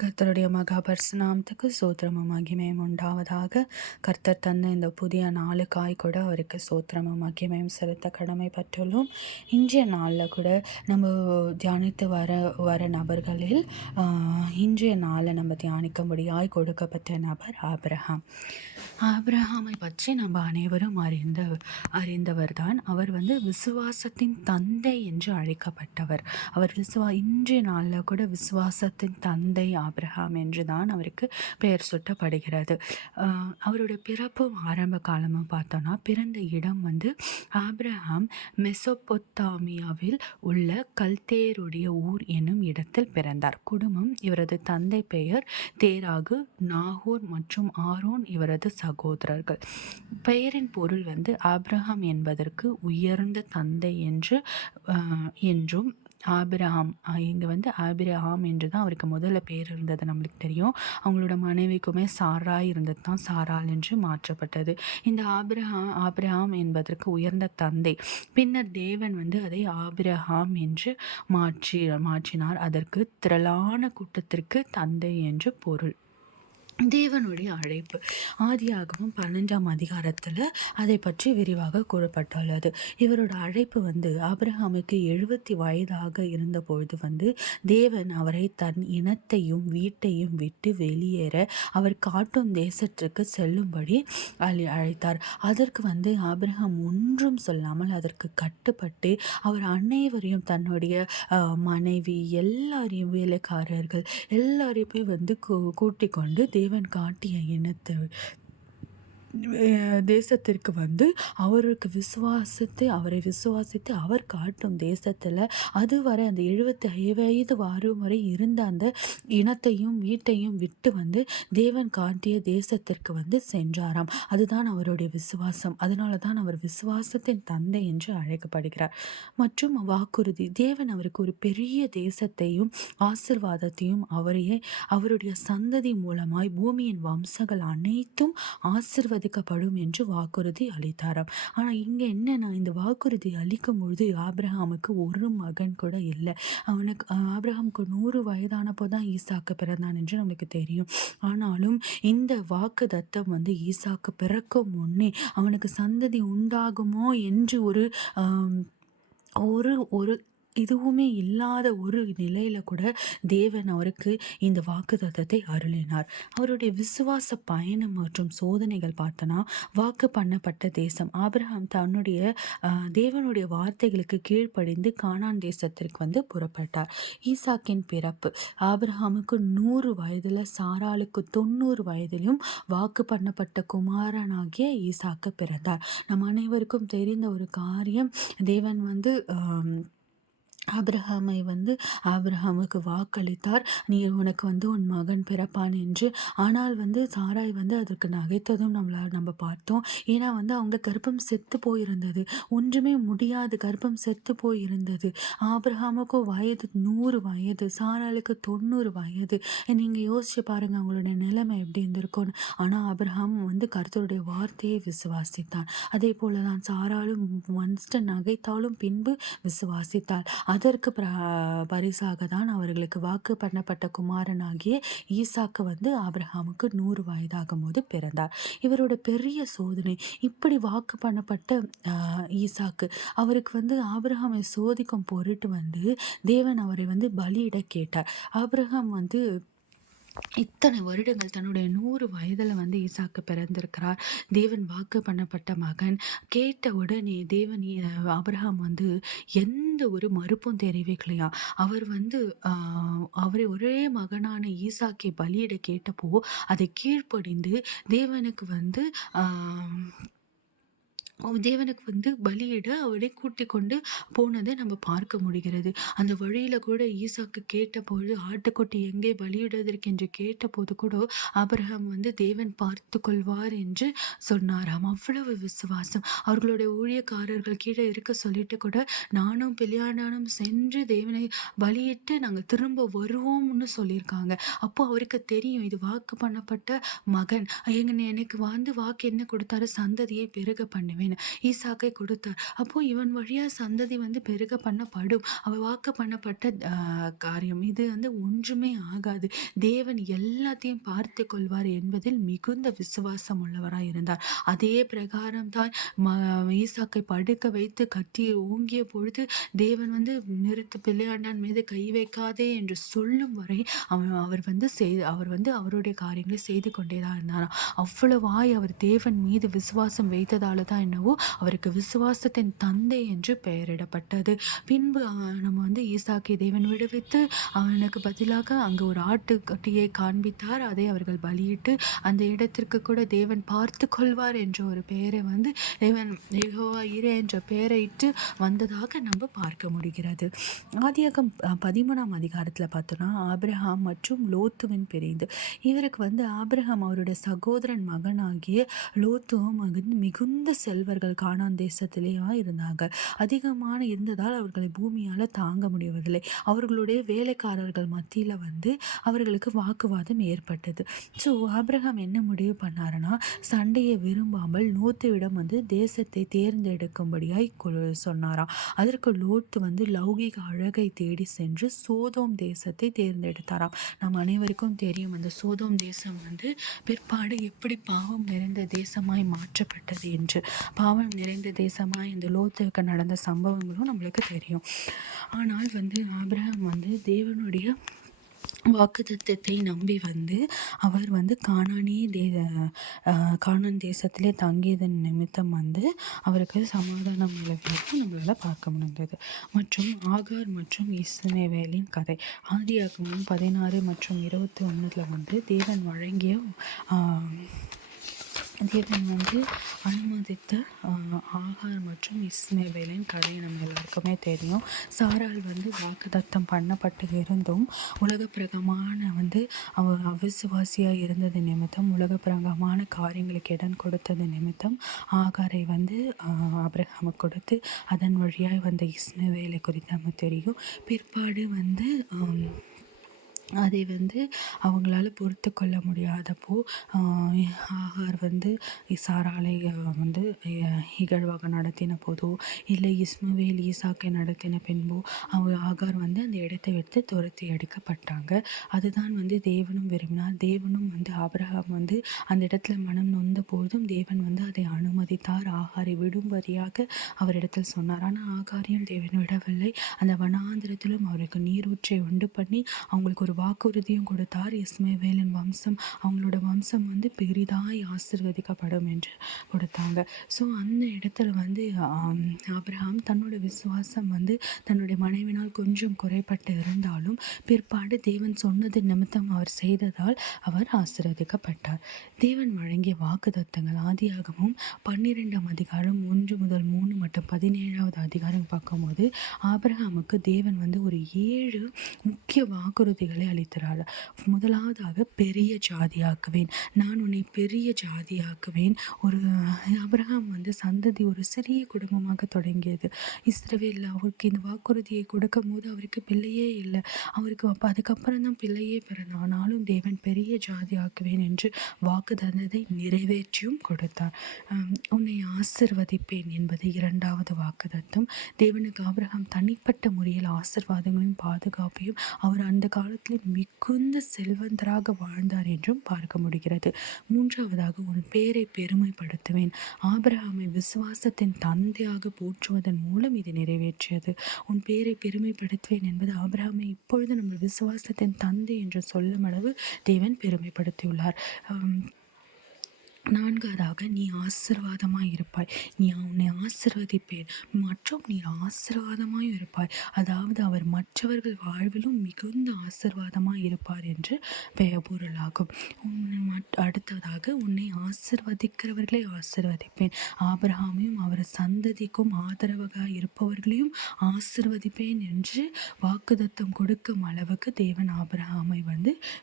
கர்த்தருடைய மகா பரிசுநாமத்துக்கு சோத்திரமும் மகிமையும் உண்டாவதாக. கர்த்தர் தந்த இந்த புதிய நாளுக்காய் கூட அவருக்கு சோத்திரமும் மகிமையும் செலுத்த கடமைப்பட்டுள்ளோம். இன்றைய நாளில் கூட நம்ம தியானித்து வர நபர்களில் இன்றைய நாளை நம்ம தியானிக்கும்படியாய் கொடுக்கப்பட்ட நபர் ஆபிரகாம். ஆபிரகாமை பற்றி நம்ம அனைவரும் அறிந்தவர் தான். அவர் விசுவாசத்தின் தந்தை என்று அழைக்கப்பட்டவர். அவர் இன்றைய நாளில் கூட விசுவாசத்தின் தந்தை ஆபிரகாம் என்று தான் அவருக்கு பெயர் சூட்டப்படுகிறது. அவருடைய பிறப்பும் ஆரம்ப காலமும் பார்த்தோன்னா, பிறந்த இடம் ஆபிரகாம் மெசொப்பொத்தாமியாவில் உள்ள கல்தேருடைய ஊர் என்னும் இடத்தில் பிறந்தார். குடும்பம், இவரது தந்தை பெயர் தேராகு, நாகூர் மற்றும் ஆரோன் இவரது சகோதரர்கள். பெயரின் பொருள் ஆபிரகாம் என்பதற்கு உயர்ந்த தந்தை என்றும் ஆபிரகாம் இங்கே ஆபிரகாம் என்று தான் அவருக்கு முதல்ல பேர் இருந்தது நம்மளுக்கு தெரியும். அவங்களோட மனைவிக்குமே சாராய் இருந்தது தான் சாரால் என்று மாற்றப்பட்டது. இந்த ஆபிரகாம் என்பதற்கு உயர்ந்த தந்தை. பின்னர் தேவன் அதை ஆபிரகாம் என்று மாற்றினார். அதற்கு திரளான கூட்டத்திற்கு தந்தை என்று பொருள். தேவனுடைய அழைப்பு ஆதியாகமம் 15ஆம் அதிகாரத்தில் அதை பற்றி விரிவாக கூறப்பட்டுள்ளது. இவரோட அழைப்பு ஆபிரகாமுக்கு 70 வயதாக இருந்தபொழுது தேவன் அவரை தன் இனத்தையும் வீட்டையும் விட்டு வெளியேற அவர் காட்டும் தேசத்திற்கு செல்லும்படி அழைத்தார். அதற்கு ஆபிரகாம் ஒன்றும் சொல்லாமல் அதற்கு கட்டுப்பட்டு அவர் அனைவரையும் தன்னுடைய மனைவி எல்லாரையும் வேலைக்காரர்கள் எல்லாரையுமே கூட்டிக் கொண்டு தேவன் காட்டிய இனத்தை தேசத்திற்கு அவரை விசுவாசித்து அவர் காட்டும் தேசத்தில் அதுவரை அந்த 75 வயது வரும் வரை இருந்த அந்த இனத்தையும் வீட்டையும் விட்டு தேவன் காட்டிய தேசத்திற்கு சென்றாராம். அதுதான் அவருடைய விசுவாசம். அதனால தான் அவர் விசுவாசத்தின் தந்தை என்று அழைக்கப்படுகிறார். மற்றும் வாக்குறுதி, தேவன் அவருக்கு ஒரு பெரிய தேசத்தையும் ஆசிர்வாதத்தையும் அவருடைய சந்ததி மூலமாய் பூமியின் வம்சங்கள் அனைத்தும் ஆசிர்வதிக்கப்படும் என்று வாக்குறுதி அளித்தாராம். ஆனால் இங்கே என்னன்னா, இந்த வாக்குறுதி அளிக்கும் பொழுது ஆபிரகாமுக்கு ஒரு மகன் கூட இல்லை. ஆபிரகாமுக்கு 100 வயதானப்போ தான் ஈசாக்கு பிறந்தான் என்று நமக்கு தெரியும். ஆனாலும் இந்த வாக்கு தத்தம் ஈசாக்கு பிறக்கும் முன்னே அவனுக்கு சந்ததி உண்டாகுமோ என்று ஒரு இதுவுமே இல்லாத ஒரு நிலையில கூட தேவன் அவருக்கு இந்த வாக்குத்தத்தத்தை அருளினார். அவருடைய விசுவாச பயணம் மற்றும் சோதனைகள் பார்த்தோன்னா, வாக்கு பண்ணப்பட்ட தேசம். ஆபிரகாம் தன்னுடைய தேவனுடைய வார்த்தைகளுக்கு கீழ்ப்படிந்து கானான் தேசத்திற்கு புறப்பட்டார். ஈசாக்கின் பிறப்பு, ஆபிரகாமுக்கு 100 வயதுல சாராளுக்கு 90 வயதிலும் வாக்கு பண்ணப்பட்ட குமாரனாகிய ஈசாக்கு பிறந்தார். நம் அனைவருக்கும் தெரிந்த ஒரு காரியம், தேவன் ஆபிரகாமுக்கு வாக்களித்தார், நீ உனக்கு உன் மகன் பிறப்பான் என்று. ஆனால் சாராய் அதற்கு நகைத்ததும் நம்ம பார்த்தோம். ஏன்னா அவங்க கர்ப்பம் செத்து போயிருந்தது, ஒன்றுமே முடியாது, கர்ப்பம் செத்து போயிருந்தது. ஆபிரகாமுக்கு வயது 100 வயது, சாராளுக்கு 90 வயது. நீங்கள் யோசிச்சு பாருங்க அவங்களுடைய நிலைமை எப்படி இருந்திருக்கும்னு. ஆனால் ஆபிரகாம் கர்த்தருடைய வார்த்தையை விசுவாசித்தான். அதே போல தான் சாராலும் நகைத்தாலும் பின்பு விசுவாசித்தாள். அதற்கு பரிசாக தான் அவர்களுக்கு வாக்கு பண்ணப்பட்ட குமாரனாகிய ஈசாக்கு ஆபிரகாமுக்கு 100 வயதாகும் போது பிறந்தார். இவரோட பெரிய சோதனை, இப்படி வாக்கு பண்ணப்பட்ட ஈசாக்கு அவருக்கு ஆபிரகாமை சோதிக்கும் பொருட்டு தேவன் அவரை பலியிட கேட்டார். ஆபிரகாம் இத்தனை வருடங்கள் தன்னுடைய 100 வயதில் ஈசாக்கு பிறந்திருக்கிறார். தேவன் வாக்கு பண்ணப்பட்ட மகன். கேட்ட உடனே தேவன் ஆபிரகாம் எந்த ஒரு மறுப்பும் தெரிவிக்கலையா. அவர் அவரை ஒரே மகனான ஈசாக்கை பலியிட கேட்டப்போ அதை கீழ்ப்படிந்து தேவனுக்கு பலியிட அவரை கூட்டி கொண்டு போனதை நம்ம பார்க்க முடிகிறது. அந்த வழியில கூட ஈசாக்கு கேட்டபோது, ஆட்டுக்குட்டி எங்கே பலியிடுவதற்கு என்று கேட்டபோது கூட ஆபிரகாம் தேவன் பார்த்து கொள்வார் என்று சொன்னாராம். அவ்வளவு விசுவாசம். அவர்களுடைய ஊழியக்காரர்கள் கீழே இருக்க சொல்லிட்டு கூட, நானும் பிள்ளையானானும் சென்று தேவனை பலியிட்டு நாங்கள் திரும்ப வருவோம்னு சொல்லியிருக்காங்க. அப்போ அவருக்கு தெரியும், இது வாக்கு பண்ணப்பட்ட மகன். எனக்கு வாக்கு என்ன கொடுத்தாரு, சந்ததியை பெருக பண்ணுவேன். கொடுப்பேன், ஈசாக்கை கொடுத்தார். அப்போ இவன் வழியா சந்ததி பெருக பண்ணப்படும். அவர் வாக்கு பண்ணப்பட்ட காரியம் இது ஒன்றுமே ஆகாது. தேவன் எல்லாத்தையும் பார்த்து கொள்வார் என்பதில் மிகுந்த விசுவாசம் உள்ளவராய் இருந்தார். அதே பிரகாரம் தான் ஈசாக்கை படுக்க வைத்து கத்தியை ஓங்கிய பொழுது தேவன் நிறுத்து, பிள்ளையாண்டான் மீது கை வைக்காதே என்று சொல்லும் வரை அவர் அவருடைய காரியங்களை செய்து கொண்டேதான் இருந்தாராம். அவ்வளவாய் அவர் தேவன் மீது விசுவாசம் வைத்ததால தான் என்னவோ அவருக்கு விசுவாசத்தின் தந்தை என்று பெயரிடப்பட்டது. பின்பு நம்ம ஈசாக்கை தேவன் விடுவித்து அவனுக்கு பதிலாக அங்கு ஒரு ஆட்டுக்குட்டியை காண்பித்தார். அதை அவர்கள் பலியிட்டு அந்த இடத்திற்கு கூட தேவன் பார்த்து கொள்வார் என்ற ஒரு பெயரை தேவன் யெகோவா ஈரே என்ற பெயரை இட்டு வந்ததாக நம்ம பார்க்க முடிகிறது. ஆதியாகமம் 13ஆம் அதிகாரத்தில் பார்த்தோன்னா ஆபிரகாம் மற்றும் லோத்துவின் பிரிந்து, இவருக்கு ஆபிரகாம் அவருடைய சகோதரன் மகனாகிய லோத்துவும் மிகுந்த செல்வர்கள் கானான் தேசத்திலேயே இருந்தாங்க. அதிகமான இருந்ததால் அவர்களை பூமியால் தாங்க முடியவில்லை. அவர்களுடைய வேலைக்காரர்கள் மத்தியில் அவர்களுக்கு வாக்குவாதம் ஏற்பட்டது. ஸோ ஆபிரகாம் என்ன முடிவு பண்ணாருன்னா, சண்டையை விரும்பாமல் லோத்துவிடம் தேசத்தை தேர்ந்தெடுக்கும்படியாய் சொன்னாராம். அதற்கு லோத்து லௌகிக அழகை தேடி சென்று சோதோம் தேசத்தை தேர்ந்தெடுத்தாராம். நம் அனைவருக்கும் தெரியும் அந்த சோதோம் தேசம் பிற்பாடு எப்படி பாவம் நிறைந்த தேசமாய் மாற்றப்பட்டது என்று. பாவம் நிறைந்த தேசமாய் இந்த லோத்துக்கு நடந்த சம்பவங்களும் நம்மளுக்கு தெரியும். ஆனால் ஆபிரகாம் தேவனுடைய வாக்குத்தத்தத்தை நம்பி அவர் கானான் தேசத்திலே தங்கியதன் நிமித்தம் அவருக்கு சமாதானம் நிலவியது நம்மளால் பார்க்க முடிந்தது. மற்றும் ஆகார் மற்றும் இஸ்மவேலின் கதை ஆதியாகமம் 16 மற்றும் 21 தேவன் வழங்கிய தேவன் அனுமதித்த ஆகார் மற்றும் இஸ்மவேலின் கதை நம்ம எல்லாருக்குமே தெரியும். சாராள் வாக்குத்தத்தம் பண்ணப்பட்டு இருந்தும் உலக பிரகமான அவர் அவிசுவாசியாக இருந்தது நிமித்தம், உலக பிரகமான காரியங்களுக்கு இடம் கொடுத்தது நிமித்தம் ஆகாரை ஆபிரகாமுக்கு கொடுத்து அதன் வழியாய் இஸ்மவேலை குறித்து நம்ம தெரியும். பிற்பாடு அதை அவங்களால பொறுத்து கொள்ள முடியாதப்போ ஆகார் சாராளை இகழ்வாக நடத்தின போதோ இல்லை இஸ்மவேல் ஈசாக்கை நடத்தின பின்போ ஆகார் அந்த இடத்தை விட்டு துரத்தி அடிக்கப்பட்டாங்க. அதுதான் தேவனும் விரும்பினார். தேவனும் ஆபிரகாம் அந்த இடத்துல மனம் நொந்த போதும் தேவன் அதை அனுமதித்தார். ஆகாரை விடும்படியாக அவரிடத்தில் சொன்னார். ஆனால் ஆகாரையும் தேவன் விடவில்லை. அந்த வனாந்திரத்திலும் அவருக்கு நீரூற்றை உண்டு பண்ணி அவங்களுக்கு ஒரு வாக்குறுதியும் கொடுத்தார். இஸ்மவேலின் வம்சம், அவங்களோட வம்சம் பெரிதாய் ஆசீர்வதிக்கப்படும் என்று கொடுத்தாங்க. ஸோ அந்த இடத்துல ஆபிரகாம் தன்னோட விசுவாசம் தன்னுடைய மனைவினால் கொஞ்சம் குறைபட்டு இருந்தாலும் பிற்பாடு தேவன் சொன்னது நிமித்தம் அவர் செய்ததால் அவர் ஆசீர்வதிக்கப்பட்டார். தேவன் வழங்கிய வாக்குத்தத்தங்கள் ஆதியாகமம் 12ஆம் அதிகாரம் 1 முதல் 3 மற்றும் 17ஆவது அதிகாரம் பார்க்கும்போது ஆபிரகாமுக்கு தேவன் ஒரு 7 முக்கிய வாக்குறுதிகளை அளித்தார். முதலாவதாக பெரிய ஜாதியாக்குவேன், நான் உன்னை பெரிய ஜாதியாக்குவேன். ஒரு ஆபிரகாம் சந்ததி ஒரு சிறிய குடும்பமாக தொடங்கியது. இஸ்ரவேல் அவருக்கு இந்த வாக்குறுதியை கொடுக்கும் போது அவருக்கு பிள்ளையே இல்லை. அவருக்கு அதுக்கப்புறம் தான் பிள்ளையே பிறந்தார். ஆனாலும் தேவன் பெரிய ஜாதி ஆக்குவேன் என்று வாக்கு தந்ததை நிறைவேற்றியும் கொடுத்தார். உன்னை ஆசிர்வதிப்பேன் என்பது 2வது வாக்குத்தத்தம். தேவனுக்கு ஆபிரகாம் தனிப்பட்ட முறையில் ஆசீர்வாதங்களையும் பாதுகாப்பையும் அவர் அந்த காலத்தில் மிகுந்த செல்வந்தராக வாழ்ந்தார் என்றும் பார்க்க முடிகிறது. 3வதாக உன் பேரை பெருமைப்படுத்துவேன். ஆபிரகாமை விசுவாசத்தின் தந்தையாக போற்றுவதன் மூலம் இது நிறைவேற்றியது. உன் பேரை பெருமைப்படுத்துவேன் என்பது ஆபிரகாமை இப்பொழுது நம்ம விசுவாசத்தின் தந்தை என்று சொல்லும் அளவு தேவன் பெருமைப்படுத்தியுள்ளார். 4வதாக நீ ஆசீர்வாதமாய் இருப்பாய், நீ உன்னை ஆசீர்வதிப்பேன் மற்றும் நீ ஆசீர்வாதமாய் இருப்பாய். அதாவது அவர் மற்றவர்கள் வாழ்விலும் மிகுந்த ஆசீர்வாதமாய் இருப்பார் என்று பொருளாகும். அடுத்ததாக உன்னை ஆசீர்வதிக்கிறவர்களை ஆசீர்வதிப்பேன். ஆபிரகாமையும் அவர் சந்ததிக்கும் ஆதரவாக இருப்பவர்களையும் ஆசீர்வதிப்பேன் என்று வாக்குத்தத்தம் கொடுக்கும் அளவுக்கு தேவன் ஆபிரகாமை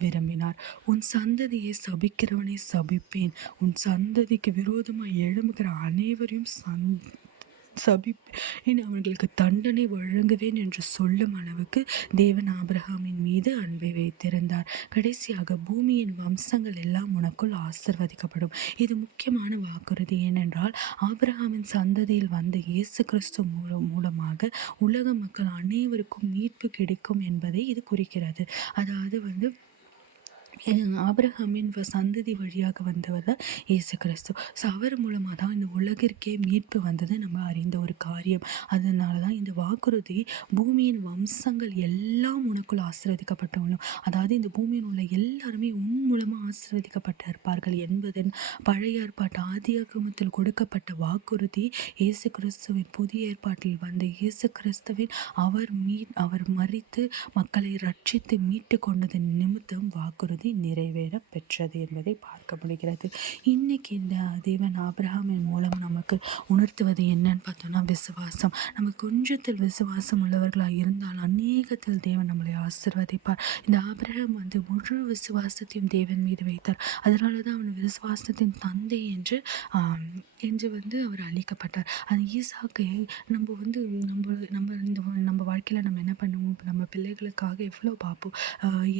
விரும்பினார். உன் சந்ததியை சபிக்கிறவனை சபிப்பேன், உன் சந்ததிக்கு விரோதமாக எழும்புகிற அனைவரையும் சபிப்பேன், அவர்களுக்கு தண்டனை வழங்குவேன் என்று சொல்லும் அளவுக்கு தேவன் ஆபிரகாமின் மீது அன்பை வைத்திருந்தார். கடைசியாக பூமியின் வம்சங்கள் எல்லாம் உனக்குள் ஆசிர்வதிக்கப்படும். இது முக்கியமான வாக்குறுதி. ஏனென்றால் ஆபிரகாமின் சந்ததியில் வந்த இயேசு கிறிஸ்து மூலமாக உலக மக்கள் அனைவருக்கும் மீட்பு கிடைக்கும் என்பதை இது குறிக்கிறது. அதாவது ஆபிரகாமின் சந்ததி வழியாக வந்தவர் தான் இயேசு கிறிஸ்து. ஸோ அவர் மூலமாக தான் இந்த உலகிற்கே மீட்பு வந்தது நம்ம அறிந்த ஒரு காரியம். அதனால தான் இந்த வாக்குறுதி பூமியின் வம்சங்கள் எல்லாம் உனக்குள் ஆசீர்வதிக்கப்பட்டுள்ளோம். அதாவது இந்த பூமியில் உள்ள எல்லாருமே உன் மூலமாக ஆசீர்வதிக்கப்பட்டிருப்பார்கள் என்பதன் பழைய ஏற்பாட்டு ஆதியாகமத்தில் கொடுக்கப்பட்ட வாக்குறுதி இயேசு கிறிஸ்துவின் புதிய ஏற்பாட்டில் வந்த இயேசு கிறிஸ்துவின் அவர் மரித்து மக்களை ரட்சித்து மீட்டு கொண்டதன் நிமித்தம் வாக்குறுதி நிறைவேற பெற்றது என்பதை பார்க்க முடிகிறது. இன்னைக்கு இந்த தேவன் ஆபிரகாமின் மூலம் நமக்கு உணர்த்துவது என்னன்னு பார்த்தோம்னா விசுவாசம். நம்ம கொஞ்சத்தில் விசுவாசம் உள்ளவர்களாக இருந்தால் அநேகத்தில் தேவன் நம்மளை ஆசீர்வதிப்பார். இந்த ஆபிரகாம் முழு விசுவாசத்தையும் தேவன் மீது வைத்தார். அதனால தான் அவன் விசுவாசத்தின் தந்தை என்று அவர் அழைக்கப்பட்டார். அந்த ஈசாக்கை நம்ம நம்ம வாழ்க்கையில் நம்ம என்ன பண்ணுவோம், நம்ம பிள்ளைகளுக்காக எவ்வளோ பார்ப்போம்.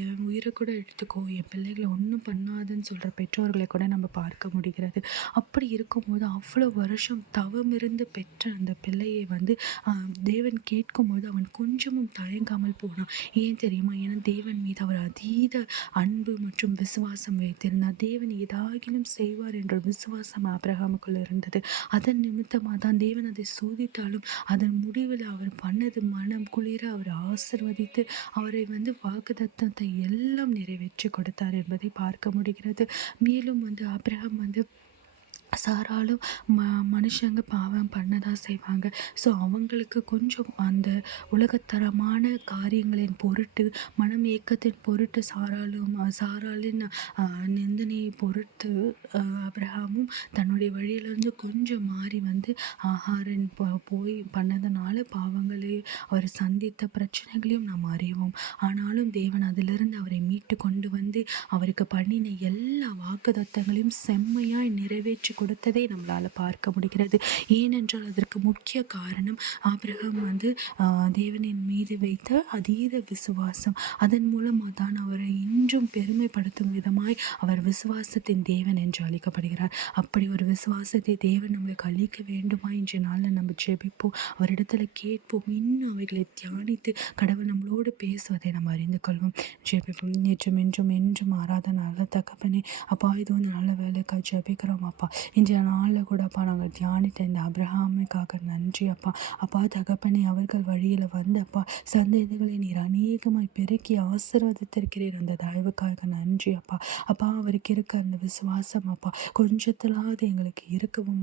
என் உயிரை கூட எடுத்துக்கோ, என் பிள்ளைகளை ஒன்றும் பண்ணாதுன்னு சொல்கிற பெற்றோர்களை கூட நம்ம பார்க்க முடிகிறது. அப்படி இருக்கும்போது அவ்வளோ வருஷம் தவம் இருந்து பெற்ற அந்த பிள்ளையை தேவன் கேட்கும்போது அவன் கொஞ்சமும் தயங்காமல் போனான். ஏன் தெரியுமா? ஏன்னா தேவன் மீது அவர் அதீத அன்பு மற்றும் விசுவாசம் வைத்திருந்தார். தேவன் ஏதாகிலும் செய்வார் என்ற விசுவாசம் ஆபிரகாமுக்குள்ள இருந்தது. அதன் நிமித்தமாக தான் தேவன் அதை சோதித்தாலும் அதன் முடிவில் அவர் பண்ணது மனம் குளிர அவர் ஆசிர்வதித்து அவரை வாக்குத்தத்தத்தை எல்லாம் நிறைவேற்றி கொடுத்தார் என்பதை பார்க்க முடிகிறது. மேலும் ஆபிரகாம் சாராலும் மனுஷங்க பாவம் பண்ணதான் செய்வாங்க. ஸோ அவங்களுக்கு கொஞ்சம் அந்த உலகத்தரமான காரியங்களின் பொருட்டு, மனம் ஏக்கத்தின் பொருட்டு, சாராளின் நிந்தனையை பொருட்டு ஆபிரகாமும் தன்னுடைய வழியிலிருந்து கொஞ்சம் மாறி ஆகாரன் போய் பண்ணதுனால பாவங்களை அவர் சந்தித்த பிரச்சனைகளையும் நாம் அறிவோம். ஆனாலும் தேவன் அதிலிருந்து அவரை மீட்டு கொண்டு அவருக்கு பண்ணின எல்லா வாக்குத்தத்தங்களையும் செம்மையாய் நிறைவேற்றி கொடுத்ததை நம்மளால் பார்க்க முடிகிறது. ஏனென்றால் அதற்கு முக்கிய காரணம் ஆபிரகாம் தேவனின் மீது வைத்த அதீத விசுவாசம். அதன் மூலமாக தான் அவரை இன்றும் பெருமைப்படுத்தும் விதமாய் அவர் விசுவாசத்தின் தேவன் என்று அழைக்கப்படுகிறார். அப்படி ஒரு விசுவாசத்தை தேவன் நம்மளுக்கு அளிக்க வேண்டுமா என்ற நாளில் நம்ம ஜெபிப்போம், அவரிடத்துல கேட்போம், இன்னும் அவைகளை தியானித்து கடவுள் நம்மளோடு பேசுவதை நம்ம அறிந்து கொள்வோம். ஜெபிப்போம். நேற்றும் என்றும் ஆராத நல்ல தகப்பனே, அப்பா இது நல்ல வேலைக்காக ஜெபிக்கிறோம். அப்பா இன்றைய நாளில் கூட அப்பா நாங்கள் தியானித்த இந்த ஆபிரகாமுக்காக நன்றி. அப்பா தகப்பனே, அவர்கள் வழியில் அப்பா சந்ததிகளை நீர் அநேகமாய் பெருக்கி ஆசீர்வதித்திருக்கிறீர். அந்த தயவுக்காக நன்றி. அப்பா அவருக்கு இருக்க அந்த விசுவாசம் கொஞ்சத்திலாவது எங்களுக்கு இருக்கவும்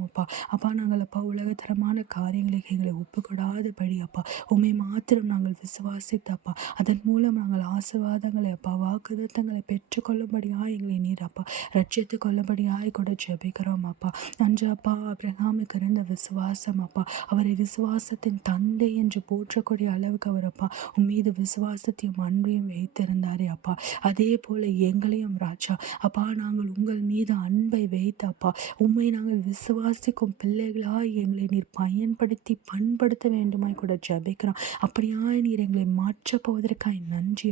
நாங்கள் உலகத்தரமான காரியங்களுக்கு எங்களை ஒப்புக்கொடாதபடி உம்மை மாத்திரம் நாங்கள் விசுவாசித்து அதன் மூலம் நாங்கள் ஆசீர்வாதங்களை வாக்குத்தத்தங்களை பெற்றுக்கொள்ளும்படியாய் எங்களை நீர் ரட்சித்து கொள்ளும்படியாய் கூட ஜெபிக்கிறோம். அன்று ஆபிரகாமுக்கு இருந்த விசுவாசம் அவரை விசுவாசத்தின் தந்தை என்று போற்றக்கூடிய அளவுக்கு அவர் உம்மீது விசுவாசத்தையும் அன்பையும் வைத்திருந்தாரே அதே போல எங்களையும் ராஜா நாங்கள் உங்கள் மீது அன்பை வைத்து உம்மை நாங்கள் விசுவாசிக்கும் பிள்ளைகளாய் எங்களை நீர் பயன்படுத்தி பண்படுத்த வேண்டுமாய் கூட ஜெபிக்கிறோம். அப்படியாய் நீர் எங்களை மாற்றப் போவதற்காக நன்றி.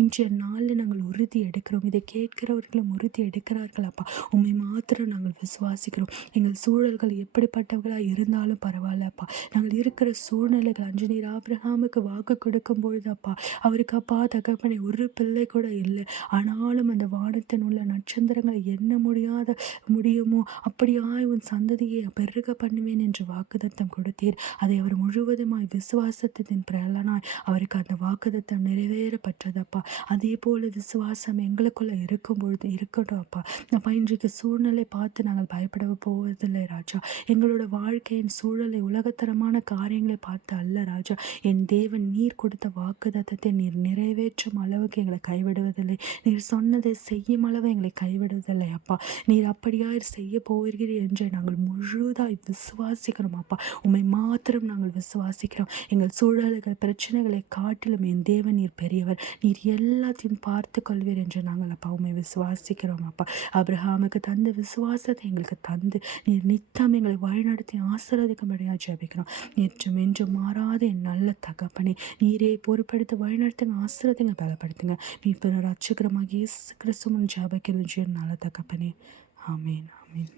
இன்றைய நாளில் நாங்கள் உறுதி எடுக்கிறோம். இதை கேட்கிறவர்களும் உறுதி எடுக்கிறார்கள். உம்மை மாத்திரம் நாங்கள் விசுவாசிக்கிறோம். எங்கள் சூழல்கள் எப்படிப்பட்டவர்களாக இருந்தாலும் பரவாயில்ல நாங்கள் இருக்கிற சூழ்நிலைகள் அன்று நீர் ஆபிரகாமுக்கு வாக்கு கொடுக்கும் பொழுது அவருக்கு தகப்பனை ஒரு பிள்ளை கூட இல்லை. ஆனாலும் அந்த வானத்தின் உள்ள நட்சத்திரங்களை எண்ண முடியுமோ அப்படியாய் உன் சந்ததியை பெருக பண்ணுவேன் என்று வாக்குத்தத்தம் கொடுத்தீர். அதை அவர் முழுவதுமாய் விசுவாசத்தின் பிரலனாய் அவருக்கு அந்த வாக்குத்தத்தம் நிறைவேறப்பட்டது. அதே போல விசுவாசம் எங்களுக்குள்ள இருக்கும் பொழுது இருக்கட்டும். இன்றைக்கு சூழ்நிலை பார்த்து நாங்கள் பயப்பட போவதில்லை ராஜா. எங்களோட வாழ்க்கையின் சூழலை உலகத்தரமான காரியங்களை பார்த்து அல்ல ராஜா. என் தேவன் நீர் கொடுத்த வாக்குத்தத்தத்தை நீர் நிறைவேற்றும் அளவுக்கு எங்களை கைவிடுவதில்லை. நீர் சொன்னதை செய்யும் அளவு எங்களை கைவிடுவதில்லை. நீர் அப்படியாய் செய்ய போகிறீர்கள் என்று நாங்கள் முழுதாய் விசுவாசிக்கிறோம். உம்மை மாத்திரம் நாங்கள் விசுவாசிக்கிறோம். எங்கள் சூழல்கள் பிரச்சனைகளை காட்டிலும் என் தேவன் நீர் பெரியவர், நீர் எல்லாத்தையும் பார்த்து கொள்வீர் என்று நாங்கள் உம்மை விசுவாசிக்கிறோம். ஆபிரகாமுக்கு தந்த விசுவாசத்தை எங்களுக்கு தந்து நீர் நித்தம் எங்களை வழிநடத்தி ஆசீர்வதிக்கும்படியாக ஜெபிக்கிறோம். என்றும் என்றும் மாறாத என் நல்ல தகப்பனே, நீரே பொறுப்படுத்த வழிநடத்துங்க, ஆசீர்வதிங்க, பலப்படுத்துங்க. மீட்பர் ரட்சகருமாகிய இயேசு கிறிஸ்துவின் ஜெபிக்கிறோம் நல்ல தகப்பனே. ஆமென், ஆமென்.